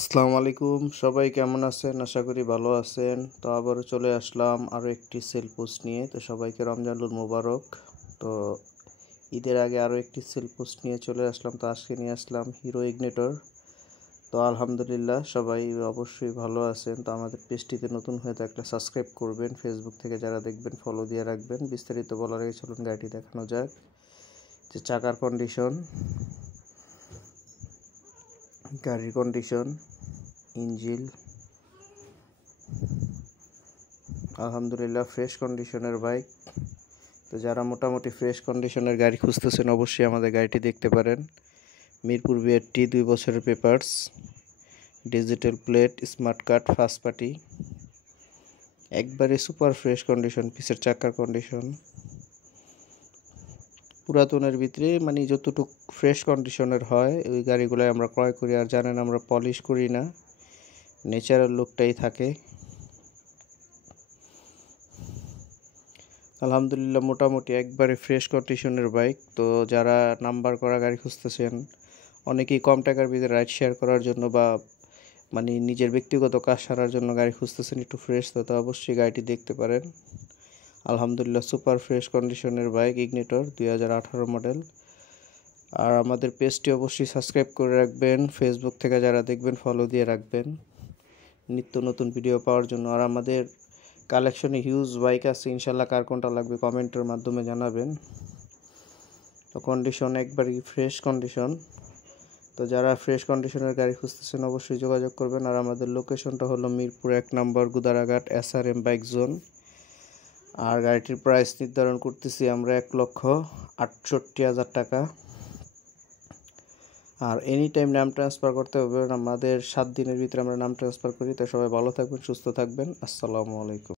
আসসালামু আলাইকুম, সবাই কেমন আছেন? আশা করি ভালো আছেন। তো আবারও চলে আসলাম আরও একটি সেল পোস্ট নিয়ে। তো সবাইকে রমজানুল মুবারক। তো ঈদের আগে আরও একটি সেল পোস্ট নিয়ে চলে আসলাম। তো আজকে নিয়ে আসলাম হিরো ইগনিটর। তো আলহামদুলিল্লাহ সবাই অবশ্যই ভালো আছেন। তো আমাদের পেজটিতে নতুন হয়ে থাকলে সাবস্ক্রাইব করবেন, ফেসবুক থেকে যারা দেখবেন ফলো দিয়ে রাখবেন। বিস্তারিত বলার আগে চলুন গাড়িটি দেখানো যাক। যে চাকার কন্ডিশন, গাড়ির কন্ডিশন, ইঞ্জিন আলহামদুলিল্লাহ ফ্রেশ কন্ডিশনের বাইক। তো যারা মোটামুটি ফ্রেশ কন্ডিশনের গাড়ি খুঁজতেছেন অবশ্যই আমাদের গাড়িটি দেখতে পারেন। মিরপুর বিআরটি 2 বছরের papers, digital plate, smart card, first party, একবারে সুপার ফ্রেশ কন্ডিশন। পিছের চাকার কন্ডিশন পুরাতনের ভিতরে মানে যতটুকু ফ্রেশ কন্ডিশনের হয় ওই গাড়িগুলো আমরা ক্রয় করি। আর জানেন আমরা পলিশ করি না, ন্যাচারাল লুকটাই থাকে। আলহামদুলিল্লাহ মোটামুটি একবারে ফ্রেশ কন্ডিশনের বাইক। তো যারা নাম্বার করা গাড়ি খুঁজতেছেন, অনেকেই কম টাকার ভিতরে রাইড শেয়ার করার জন্য বা মানে নিজের ব্যক্তিগত কাজ সারার জন্য গাড়ি খুঁজতেছেন একটু ফ্রেশ, তো অবশ্যই গাড়িটি দেখতে পারেন। আলহামদুলিল্লাহ সুপার ফ্রেশ কন্ডিশনের বাইক, ইগনিটর 2018 মডেল। আর আমাদের পেজটি অবশ্যই সাবস্ক্রাইব করে রাখবেন, ফেসবুক থেকে যারা দেখবেন ফলো দিয়ে রাখবেন নিত্য নতুন ভিডিও পাওয়ার জন্য। আর আমাদের কালেকশনে হিউজ বাইক আছে, ইনশাল্লাহ কার কোনটা লাগবে কমেন্টের মাধ্যমে জানাবেন। তো কন্ডিশন একবারই ফ্রেশ কন্ডিশন। তো যারা ফ্রেশ কন্ডিশনের গাড়ি খুঁজতেছেন অবশ্যই যোগাযোগ করবেন। আর আমাদের লোকেশনটা হলো মিরপুর 1 নম্বর গুদারাঘাট SRM বাইক জোন। আর গাড়িটির প্রাইস নির্ধারণ করতেছি আমরা 1,68,000 টাকা। আর এনি টাইম নাম ট্রান্সফার করতে হবে, আমাদের 7 দিনের ভিতরে আমরা নাম ট্রান্সফার করি। তো সবাই ভালো থাকবেন, সুস্থ থাকবেন। আসসালামু আলাইকুম।